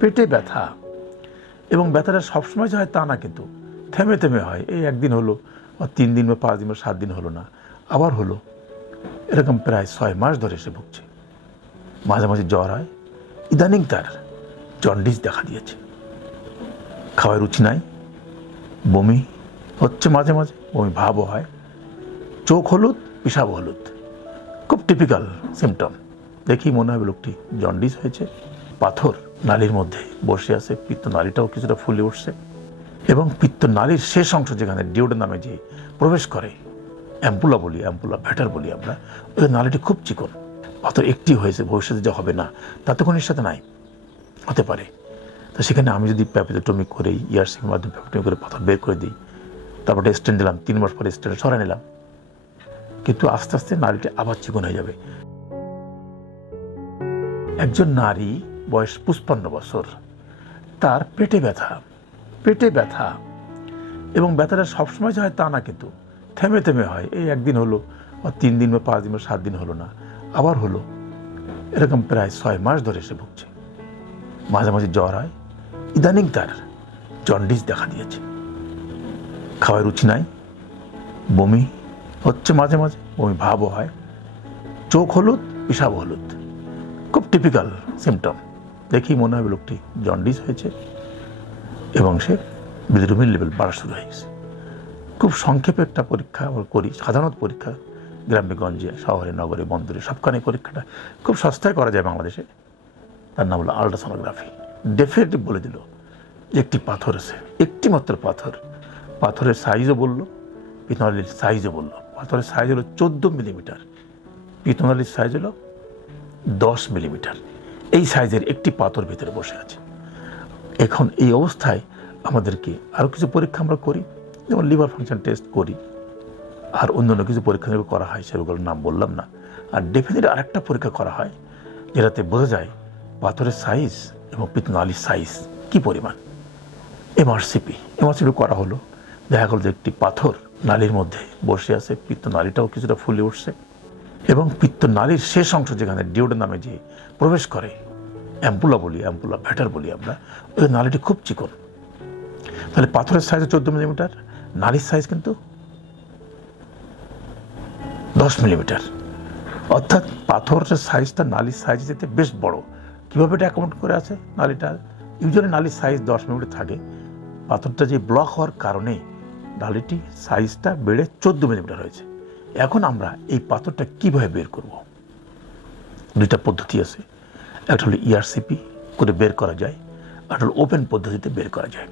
পেটে ব্যথা। এবং ব্যথাটা সবসময় যে হয় তা না কিন্তু। থেমে থেমে হয়। এই একদিন হলো, বা তিন দিন বা পাঁচ দিন বা সাত দিন হলো না। আবার হলো। এরকম প্রায় ছয় মাস ধরে সে ভুগছে। মাঝে মাঝে জ্বর হয়। ইদানিং তার জন্ডিস দেখা দিয়েছে। খাওয়ার রুচি নাই। বমি হচ্ছে মাঝে মাঝে। বমি ভাবও হয়। চোখ হলুদ পিসাব হলুদ। খুব টিপিক্যাল সিমটম দেখি মনে হবে লোকটি জন্ডিস হয়েছে, পাথর। নালীর মধ্যে বসে আছে, পিত্ত নালীটাও কিছুটা ফুলে উঠছে এবং পিত্ত নালীর শেষ অংশ যেখানে ডিওডের নামে যে প্রবেশ করে, অ্যাম্পুলা বলি, অ্যাম্পুলা ভ্যাটার বলি আমরা, ওই নালীটি খুব চিকন। পাথর একটি হয়েছে, ভবিষ্যতে যা হবে না তাতে কোনো সাথে নাই। হতে পারে। তো সেখানে আমি যদি প্যাপিটোটমি করে ইয়ারসিংয়ের মাধ্যমে প্যাপিটোমি করে পাথর বের করে দিই, তারপরে স্টেন দিলাম, তিন মাস পরে স্টেন সরাই নিলাম। কিন্তু আস্তে আস্তে নারীটি আবার চিকন হয়ে যাবে। একজন নারী বয়স পুষ্পান্ন বছর। তার পেটে ব্যথা পেটে ব্যথা। এবং ব্যথাটা সবসময় যে হয় তা না কিন্তু। থেমে থেমে হয়। এই একদিন হলো বা তিন দিন বা পাঁচ দিন বা সাত দিন হলো না। আবার হলো। এরকম প্রায় ছয় মাস ধরে সে ভুগছে। মাঝে মাঝে জ্বর হয়। ইদানিং তার জন্ডিস দেখা দিয়েছে। খাওয়ার রুচি নাই। বমি হচ্ছে মাঝে মাঝে। বমি ভাবও হয়। চোখ হলুদ পিসাব হলুদ। খুব টিপিক্যাল সিমটম দেখি মনে হবে লোকটি জন্ডিস হয়েছে এবং সে বিদ্রুমিন লেভেল বাড়া শুরু হয়ে গেছে। খুব সংক্ষেপে একটা পরীক্ষা আমরা করি, সাধারণত পরীক্ষা গ্রামে-গঞ্জে শহরে, নগরে, বন্দরে সবখানে পরীক্ষাটা খুব সস্তায় করা যায় বাংলাদেশে। তার নাম হলো আল্ট্রাসোনোগ্রাফি ডেফিনেটলি বলে দিল যে একটি পাথর আছে একটি মাত্র পাথর। পাথরের সাইজও বলল পিতনালির সাইজও বলল। পাথরের সাইজ হলো চোদ্দ মিলিমিটার পিতনালির সাইজ হলো দশ মিলিমিটার এই সাইজের একটি পাথর ভিতরে বসে আছে। এখন এই অবস্থায় আমাদেরকে আরও কিছু পরীক্ষা আমরা করি, যেমন লিভার ফাংশন টেস্ট করি, আর অন্যান্য কিছু পরীক্ষা করা হয়, সেগুলোর নাম বললাম না। আর ডেফিনেটলি আরেকটা পরীক্ষা করা হয়, যেটাতে বোঝা যায় পাথরের সাইজ এবং পিতনালির সাইজ কি পরিমাণ। এমআরসিপি এমআরসিপি করা হলো। দেখা গেল যে একটি পাথর নালীর মধ্যে বসে আছে পিত্ত নালীটাও কিছুটা ফুলে উঠছে। এবং পিত্ত নালীর শেষ অংশ যেখানে ডিওডের নামে যে প্রবেশ করে, অ্যাম্পুলা বলি, অ্যাম্পুলা ভ্যাটার বলি আমরা, ওই নালীটি খুব চিকন। তাহলে পাথরের সাইজ চোদ্দ মিলিমিটার নালীর সাইজ কিন্তু দশ মিলিমিটার অর্থাৎ পাথরের সাইজটা নালীর সাইজ যেতে বেশ বড়। কীভাবে এটা অ্যাকাউন্ট করে আছে নালীটা? ইউজুয়ালি নালীর সাইজ দশ মিলিমিটার থাকে। পাথরটা যে ব্লক হওয়ার কারণে নালীটি সাইজটা বেড়ে চোদ্দ মিলিমিটার হয়েছে। এখন আমরা এই পাথরটা কীভাবে বের করব? দুইটা পদ্ধতি আছে। একটা হলো ইআরসিপি করে বের করা যায়, আর হলো ওপেন পদ্ধতিতে বের করা যায়।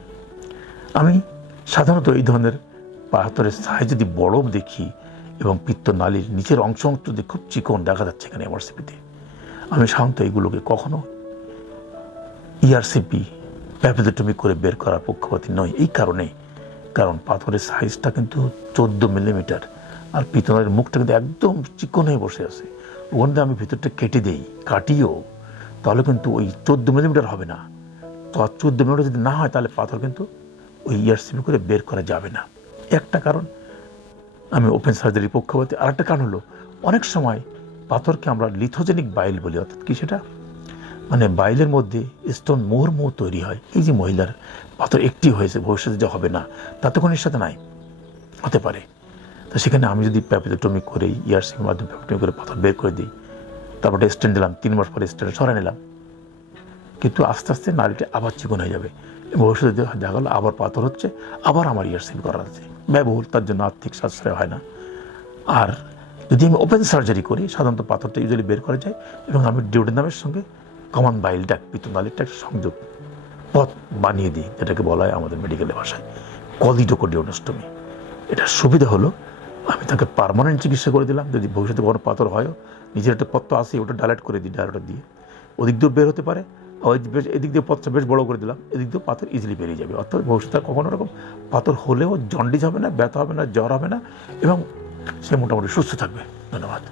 আমি সাধারণত এই ধরনের পাথরের সাইজ যদি বড় দেখি এবং পিত্ত নালীর নিচের অংশ অংশ যদি খুব চিকন দেখা যাচ্ছে এখানে এমআরসিপিতে আমি সাধারণত এইগুলোকে কখনো ইআরসিপি প্যাপিদোটমি করে বের করার পক্ষপাতী নয় এই কারণে, কারণ পাথরের সাইজটা কিন্তু চোদ্দ মিলিমিটার আর পিতলের মুখটা কিন্তু একদম চিকন হয়ে বসে আছে। ওখান আমি ভিতরটা কেটে দেই, কাটিও, তাহলে কিন্তু ওই চোদ্দ মিলিমিটার হবে না। তো চোদ্দ মিলিমিটার যদি না হয়, তাহলে পাথর কিন্তু ওই ইয়ারসিপি করে বের করা যাবে না। একটা কারণ, আমি ওপেন সার্জারির পক্ষপাতী। আর একটা কারণ হলো, অনেক সময় পাথরকে আমরা লিথোজেনিক বাইল বলি, অর্থাৎ কি সেটা? মানে বাইলের মধ্যে স্টোন মোহর মোহ তৈরি হয়। এই যে মহিলার, পাথর একটি হয়েছে, ভবিষ্যতে যা হবে না, তাতে কোনো সাথে নাই। হতে পারে। তো সেখানে আমি যদি প্যাপিটোটমি করে ইয়ারসিংয়ের মাধ্যমে প্যাপিটোমি করে পাথর বের করে দিই, তারপরে স্টেন দিলাম, তিন মাস পরে স্টেন সরাই নিলাম। কিন্তু আস্তে আস্তে নারীটি আবার চিকন হয়ে যাবে। ভবিষ্যতে দেখা গেলো, আবার পাথর হচ্ছে, আবার আমার ইয়ারসিং করা আছে। ব্যয়বহুল, তার জন্য আর্থিক সাশ্রয় হয় না। আর যদি আমি ওপেন সার্জারি করি, সাধারণত পাথরটা ইউজুয়ালি বের করা যায় এবং আমি ডিউডেনামের সঙ্গে কমন বাইলটা পিতনালিটা একটা সংযোগ, পথ বানিয়ে দিই, যেটাকে বলা হয় আমাদের মেডিকেলের ভাষায় কলিডোকোডিওনস্টমি এটার সুবিধা হলো আমি তাকে পারমানেন্ট চিকিৎসা করে দিলাম। যদি ভবিষ্যতে কোনো পাথর হয়ও, নিজের একটা পথ তো আসে ওটা ডাইলেট করে দিই ডায়রোটা দিয়ে। ওদিক দিয়েও বের হতে পারে বেশ, এদিক দিয়ে পথটা বেশ বড় করে দিলাম, এদিক দিয়েও পাথর ইজিলি বেরিয়ে যাবে। অর্থাৎ ভবিষ্যতে কখনো রকম পাথর হলেও জন্ডিস হবে না, ব্যথা হবে না, জ্বর হবে না, এবং সে মোটামুটি সুস্থ থাকবে। ধন্যবাদ।